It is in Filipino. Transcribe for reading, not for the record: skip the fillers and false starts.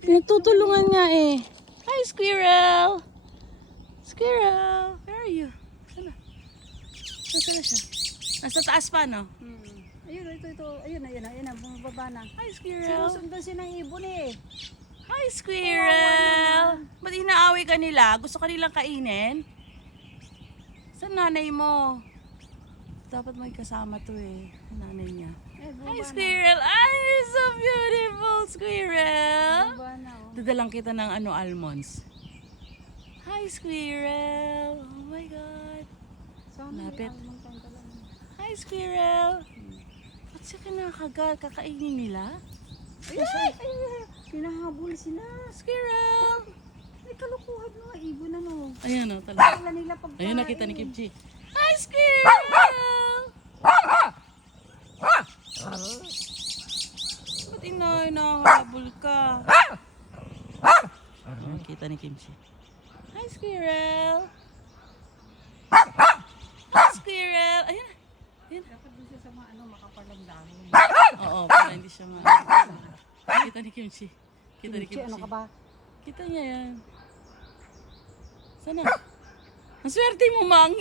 Pinagtutulungan nga eh. Hi, squirrel! Squirrel! Where are you? Sana? Nasaan na siya? Nasa taas pa, no? Ayun, ito. Ayun na, bumababa na. Hi, squirrel! Sinusundan siya ng ibon eh. Hi, squirrel! Ba't inaaway ka nila? Gusto ka nilang kainin? Saan nanay mo? Dapat may kasama to eh. Nanay niya. Hi, squirrel! Ay, you're so beautiful, squirrel! Bumaba na oh. Dadalang kita ng almonds. Hi, squirrel! Oh my God! Sana Lapit. may almond time talaga. Hi, squirrel! Ba't siya kinakagat? Kakainin nila? Ay! Hinahabol sila. Squirrel! May kalukuhan mga ibon ano. Ayan o, talaga. Wala nila pagkain. Ayun, nakita ni Kimchi. Hi, squirrel! Ba't inahabol ka? Nakita ni Kimchi. Hi, squirrel! Hi, squirrel! Ayun na. Ayun. Dapat doon siya sa mga makapalang dahon. Oo, para hindi siya Kita ni Kimchi. Kita ni Kimchi. Ano ka ba? Kita niya yan. Sana? Ang swerte mo, Mang.